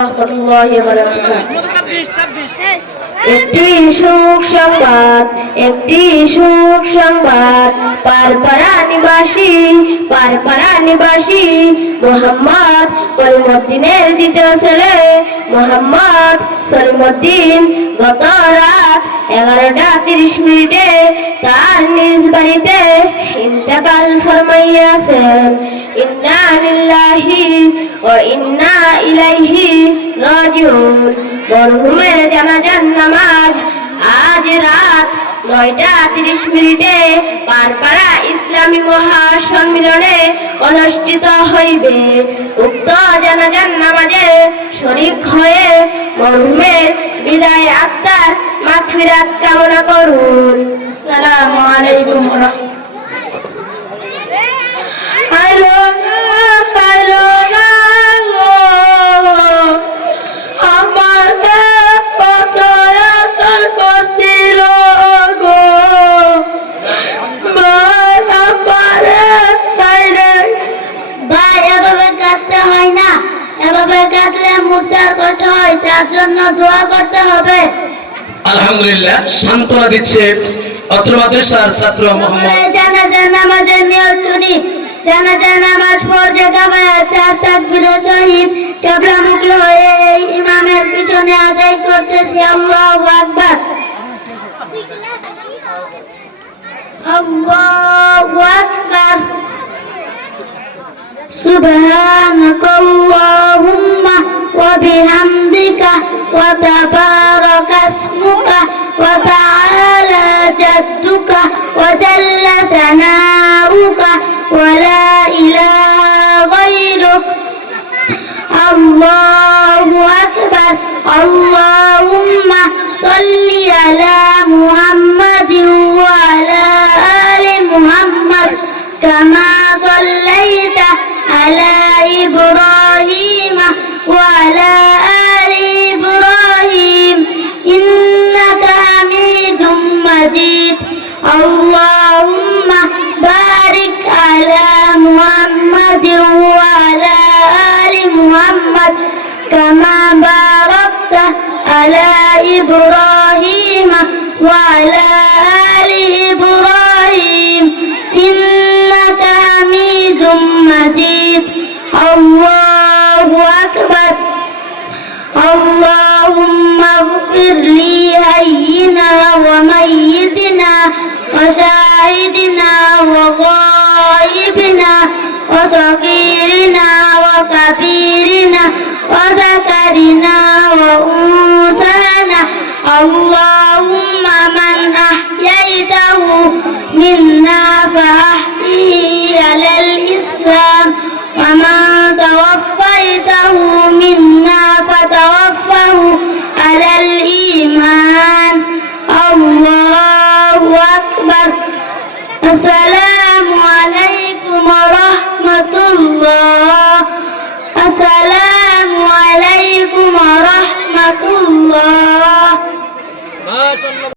একটি সুখ সংবাদ পারপাড়া নিবাসী মোহাম্মদ কলিমুদ্দিনের দ্বিতীয় ছেলে মোহাম্মদ সলিমুদ্দিন গত রাত 11টা 30 তার নিজ বাড়িতে ইন্তেকাল ফরমাইয়াছেন। ইন্না লিল্লাহি ওয়া ইন্না ইলাইহি রাজিউন। মরহুমের জানাজার নামাজ আজ রাত 9টা 30 পারপাড়া ইসলামী মহাসম্মিলনে অনুষ্ঠিত হইবে। উক্ত জানাজার নামাজে শরীক হয়ে মরহুমের বিদায় আত্মার মাগফিরাত কামনা করুন। আসসালামু আলাইকুম। তার জন্য দোয়া করতে হবে। আলহামদুলিল্লাহ, সান্ত্বনা দিচ্ছে অত্র মাদ্রাসার ছাত্র মোহাম্মদ। জানাজার নামাজের নিয়ত শুনি। জানাজার নামাজ পড়ে গায়ে 4 তাকবীরের সহিত কিবলামুখী হয়ে ইমামের পিছনে আদায় করতেছি। আল্লাহু আকবার, আল্লাহু আকবার। সুবহানাকাল্লাহুম্মা ওয়া বিহামদিকা ওয়া তাবারাকা ইসমুকা ওয়া তাআলা জাদ্দুকা ওয়া জাল্লা সানাউকা ওয়া লা ইলাহা গায়রুক। আল্লাহু আকবার। আল্লাহুম্মা সাল্লি আলা মুহাম্মাদিন ওয়া আলা আলি মুহাম্মাদ কামা সাল্লাইতা আলা ইব্রাহিম ওয়া আলা আলি ইব্রাহিম ইন্নাকা হামিদুম মাজিদ। আল্লাহুম্মা বারিক আলা মুহাম্মাদিন ওয়া আলা আলি মুহাম্মাদ কামা বারাকতা আলা ইব্রাহিম ওয়া আলা আলি ইব্রাহিম ইন্নাকা হামিদুম মাজিদ। আল্লাহু আকবার। আল্লাহুম্মা ইগফির লি হাইয়িনা ওয়া মাইয়িতিনা ওয়া শাহিদিনা ওয়া গায়িবিনা ওয়া সাগীরিনা ওয়া কাবীরিনা ওয়া যাকারিনা ওয়া উনসানা। আল্লাহুম্মা মান আহয়াইতাহু মিন্না ফাহইহি আলাল ইসলাম ওয়া মান তাওয়াফাইতাহু মিন্না ফাতাওয়াফাহু আলাল ঈমান। আল্লাহু আকবার। আসসালামু আলাইকুম ওয়া রাহমাতুল্লাহ। আসসালামু আলাইকুম ওয়া রাহমাতুল্লাহ। মাশাআল্লাহ।